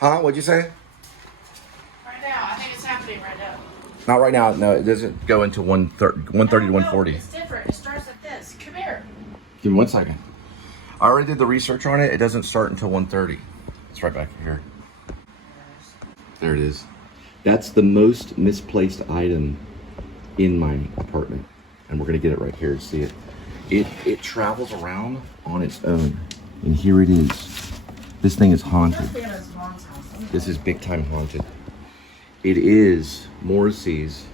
Huh? What'd you say? Right now. I think it's happening right now. Not right now. No, it doesn't go into 130 to 140. It's different. It starts at this. Come here. Give me 1 second. I already did the research on it. It doesn't start until 130. It's right back here. There it is. That's the most misplaced item in my apartment. And we're gonna get it right here to see it. It travels around on its own. And here it is. This thing is haunted. This is big time haunted. It is Morrissey's.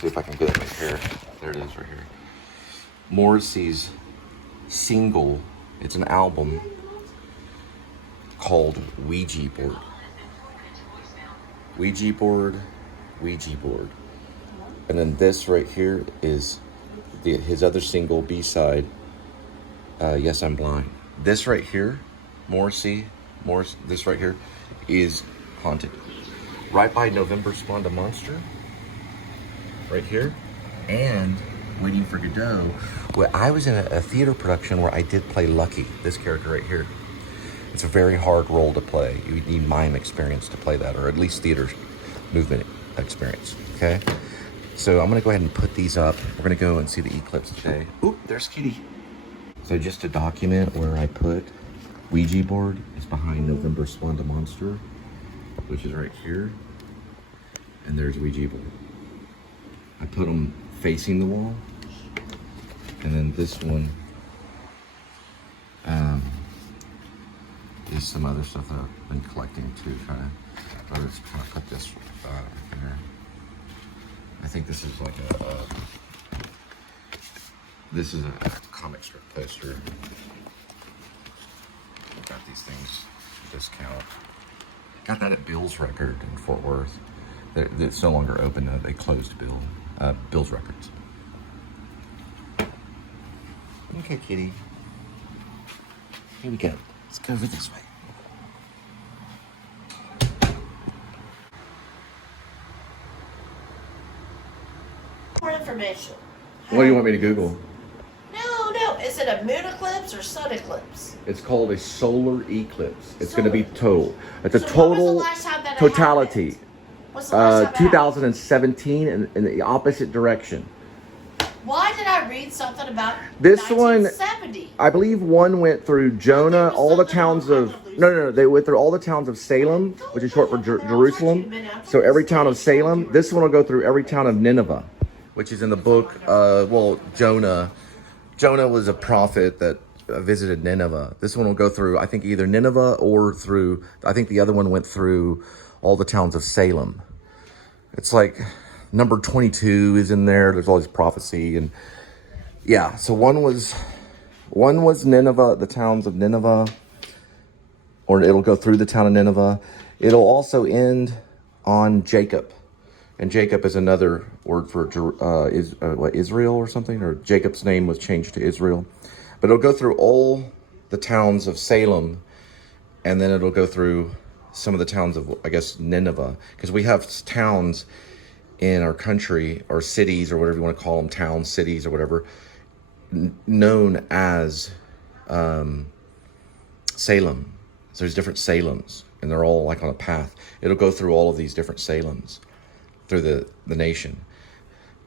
See if I can get it right here. There it is right here. Morrissey's single. It's an album called Ouija Board. Ouija Board, Ouija Board. And then this right here is his other single, B-side, Yes, I'm Blind. This right here, Morrissey, this right here is haunted. Right by November Spawned a Monster, right here, and Waiting for Godot. Well, I was in a theater production where I did play Lucky, this character right here. It's a very hard role to play. You need mime experience to play that, or at least theater movement experience, okay? So I'm gonna go ahead and put these up. We're gonna go and see the eclipse today. Oop, there's Kitty. So just to document where I put Ouija board is behind November Spawned a Monster, which is right here. And there's Ouija board. I put them facing the wall. And then this one is some other stuff that I've been collecting too, trying to put this here. I think this is like this is a comic strip poster. Got these things discount. Got that at Bill's Record in Fort Worth. It's no longer open. They closed Bill's Records. Okay, kitty. Here we go. Let's go over this way. More information. What do you want me to Google? No. Is it a moon eclipse or sun eclipse? It's called a solar eclipse. It's going to be total. It's a So when was the total last time that it totality. happened? What's the last time it happened? 2017 in the opposite direction. Why did I read something about This 1970? I believe one went through Jonah, all the towns of, no, they went through all the towns of Salem, which is short for Jerusalem. So every town of Salem. This one will go through every town of Nineveh, which is in the book, Jonah. Jonah was a prophet that visited Nineveh. This one will go through, I think, either Nineveh or through, I think the other one went through all the towns of Salem. It's like number 22 is in there. There's all this prophecy. And yeah, so one was Nineveh, the towns of Nineveh, or it'll go through the town of Nineveh. It'll also end on Jacob. And Jacob is another word for Israel or something, or Jacob's name was changed to Israel. But it'll go through all the towns of Salem, and then it'll go through some of the towns of, I guess, Nineveh. Because we have towns in our country, or cities, or whatever you want to call them, towns, cities, or whatever, known as Salem. So there's different Salems, and they're all like on a path. It'll go through all of these different Salems through the nation.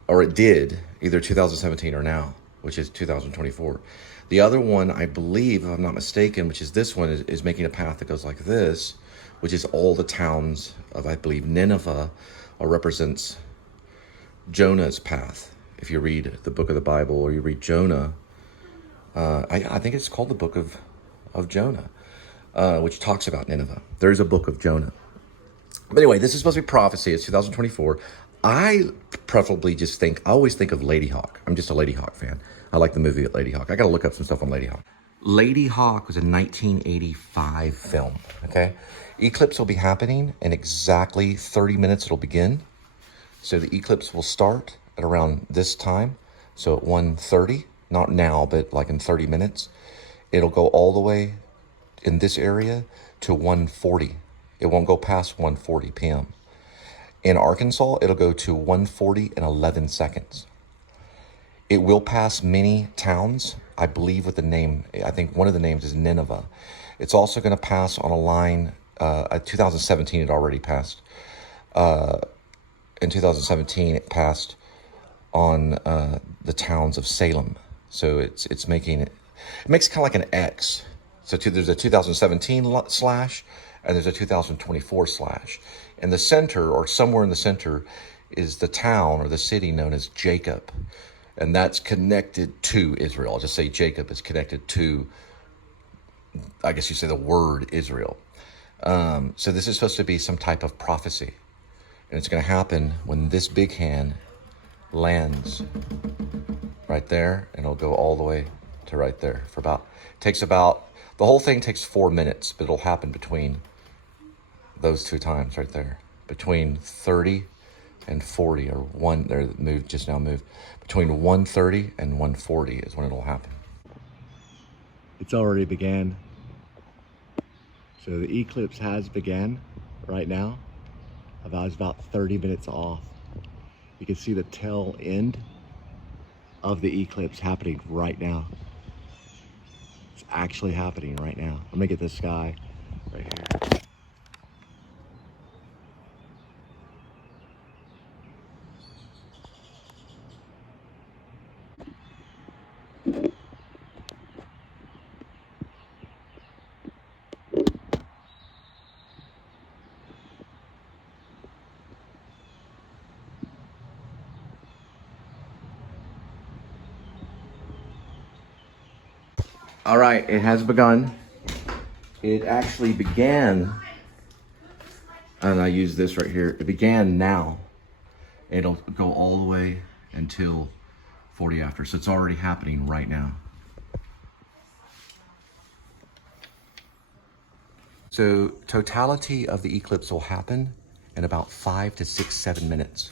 Or it did, either 2017 or now, which is 2024. The other one, I believe, if I'm not mistaken, which is this one, is making a path that goes like this, which is all the towns of, I believe, Nineveh, or represents Jonah's path. If you read the book of the Bible, or you read Jonah, I think it's called the book of Jonah, which talks about Nineveh. There's a book of Jonah. But anyway, this is supposed to be prophecy. It's 2024. I preferably I always think of Lady Hawk. I'm just a Lady Hawk fan. I like the movie Lady Hawk. I got to look up some stuff on Lady Hawk. Lady Hawk was a 1985 film, okay? Eclipse will be happening in exactly 30 minutes. It'll begin. So the eclipse will start at around this time. So at 1:30, not now, but like in 30 minutes. It'll go all the way in this area to 1:40. It won't go past 1:40 p.m. In Arkansas, it'll go to 1:40 and 11 seconds. It will pass many towns, I believe with the name, I think one of the names is Nineveh. It's also going to pass on a line 2017 it already passed. In 2017 it passed on the towns of Salem. So it makes kind of like an X. So there's a 2017 slash and there's a 2024 slash. In the center, or somewhere in the center, is the town or the city known as Jacob. And that's connected to Israel. I'll just say Jacob is connected to, I guess you say, the word Israel. So this is supposed to be some type of prophecy. And it's going to happen when this big hand lands right there. And it'll go all the way to right there. The whole thing takes 4 minutes, but it'll happen between those two times right there. Between 30 and 40, or just now moved. Between 1:30 and 1:40 is when it'll happen. It's already began. So the eclipse has began right now. It's about 30 minutes off. You can see the tail end of the eclipse happening right now. It's actually happening right now. Let me get this sky right here. All right, it has begun. It actually began, and I use this right here. It began now. It'll go all the way until 40 after. So it's already happening right now. So totality of the eclipse will happen in about 5 to 6, 7 minutes.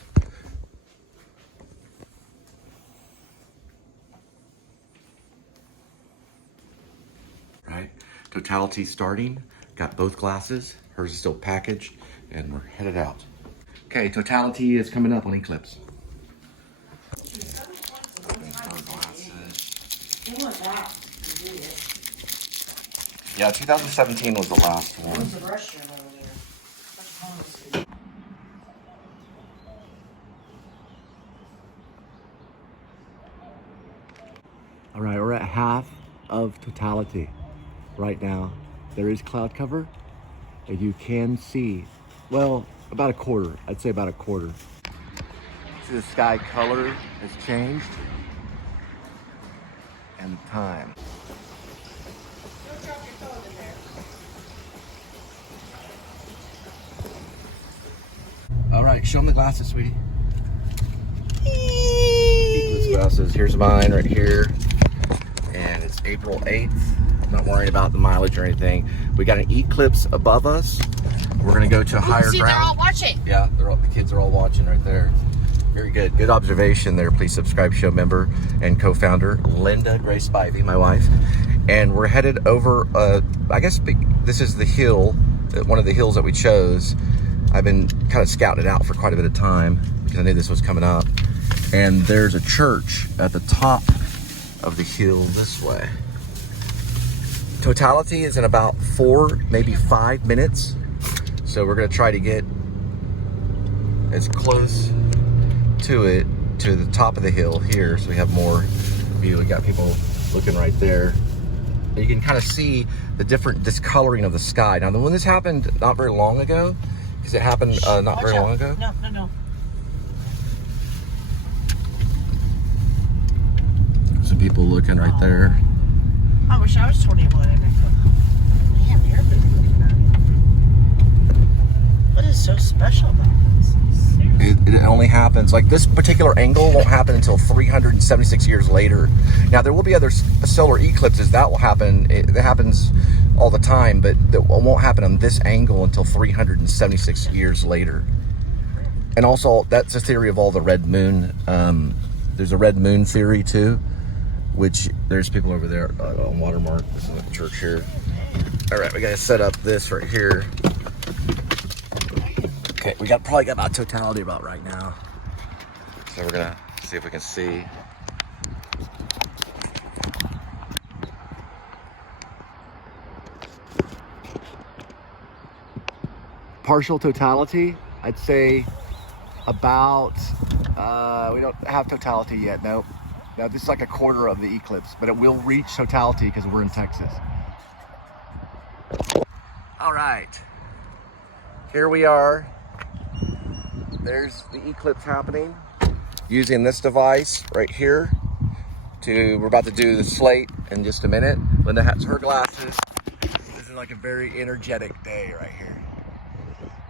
Right, totality starting. Got both glasses. Hers is still packaged, and we're headed out. Okay, totality is coming up on eclipse. Yeah, 2017 was the last one. All right, we're at half of totality right now. There is cloud cover, and you can see, well, about a quarter. I'd say about a quarter. See, the sky color has changed, and the time. Don't drop your phone in there. All right, show them the glasses, sweetie. Eclipse glasses. Here's mine right here, and it's April 8th. I'm not worrying about the mileage or anything. We got an eclipse above us. We're gonna go to a higher ground. They're all watching. Yeah, the kids are all watching right there. Very good. Good observation there. Please subscribe, show member and co-founder Linda Gray Spivey, my wife. And we're headed over, I guess this is the hill, one of the hills that we chose. I've been kind of scouting it out for quite a bit of time because I knew this was coming up. And there's a church at the top of the hill this way. Totality is in about 4, maybe 5 minutes. So we're gonna try to get as close to it, to the top of the hill here, so we have more view. We got people looking right there. You can kind of see the different discoloring of the sky. Now, when this happened not very long ago, because it happened not very long ago. No. Some people looking right there. I wish I was 21 and damn, you're big. What is so special about this? It only happens, like this particular angle won't happen until 376 years later. Now, there will be other solar eclipses that will happen. It happens all the time, but it won't happen on this angle until 376 years later. And also, that's a theory of all the red moon. There's a red moon theory too, which there's people over there on Watermark. This is the church here. All right, we gotta set up this right here. Okay, we probably got about totality about right now. So we're gonna see if we can see. partial totality, I'd say about, we don't have totality yet, nope. No, this is like a quarter of the eclipse, but it will reach totality because we're in Texas. All right, here we are. There's the eclipse happening. Using this device right here we're about to do the slate in just a minute. Linda has her glasses. This is like a very energetic day right here.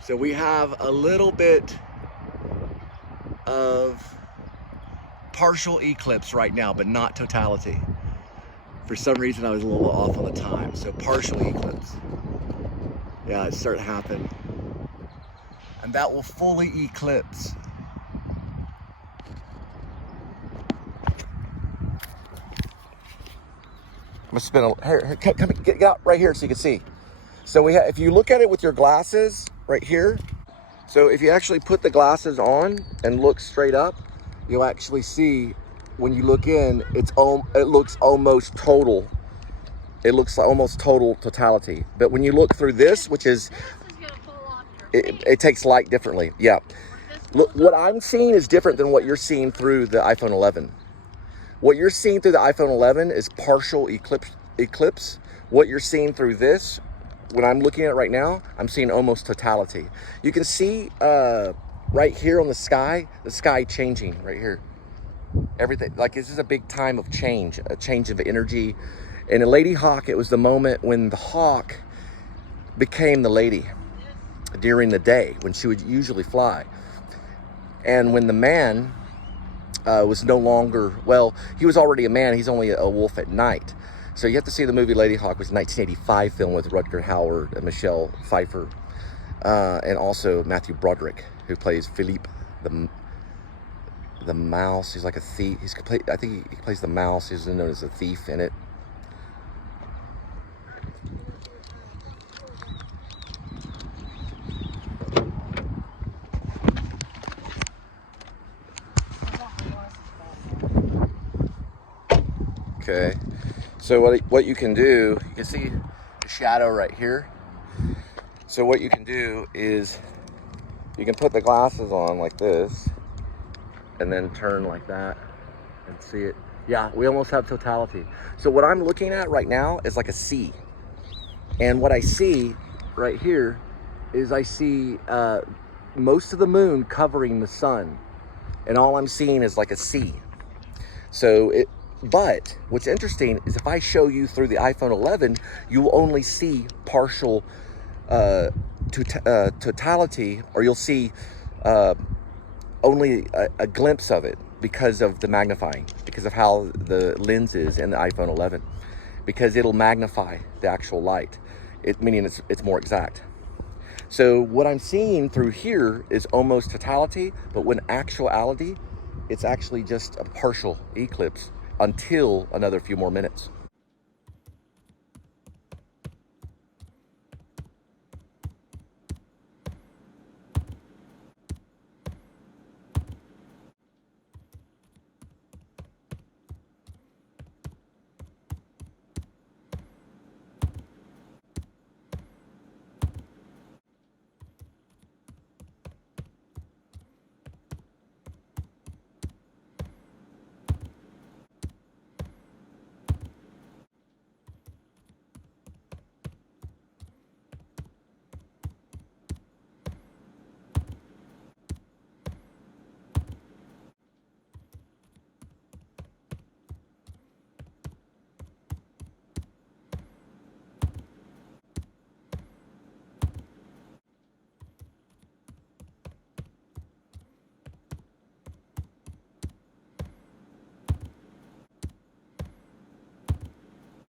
So we have a little bit of partial eclipse right now, but not totality. For some reason I was a little off on the time. So partial eclipse. Yeah, it's starting to happen. And that will fully eclipse. I'm gonna spin here, come get out right here so you can see. So we have, if you look at it with your glasses right here, so if you actually put the glasses on and look straight up, you'll actually see when you look in, it looks almost total. It looks like almost total totality. But when you look through this, which is, it takes light differently. Yeah. Look, what I'm seeing is different than what you're seeing through the iPhone 11. What you're seeing through the iPhone 11 is partial eclipse. What you're seeing through this, when I'm looking at it right now, I'm seeing almost totality. You can see right here on the sky changing right here. Everything, like this is a big time of change, a change of energy. And in Lady Hawk, it was the moment when the hawk became the lady during the day, when she would usually fly. And when the man was no longer, well, he was already a man, he's only a wolf at night. So you have to see the movie Lady Hawk, was a 1985 film with Rutger Hauer and Michelle Pfeiffer, and also Matthew Broderick, who plays Philippe the mouse. He's like a thief. I think he plays the mouse. He's known as a thief in it. Okay, so what you can do, you can see the shadow right here. So what you can do is you can put the glasses on like this and then turn like that and see it. Yeah, we almost have totality. So what I'm looking at right now is like a C. And what I see right here is I see most of the moon covering the sun. And all I'm seeing is like a C. But what's interesting is if I show you through the iPhone 11, you will only see partial totality, or you'll see only a glimpse of it because of the magnifying, because of how the lens is in the iPhone 11, because it'll magnify the actual light, meaning it's more exact. So what I'm seeing through here is almost totality, but when actuality, it's actually just a partial eclipse until another few more minutes.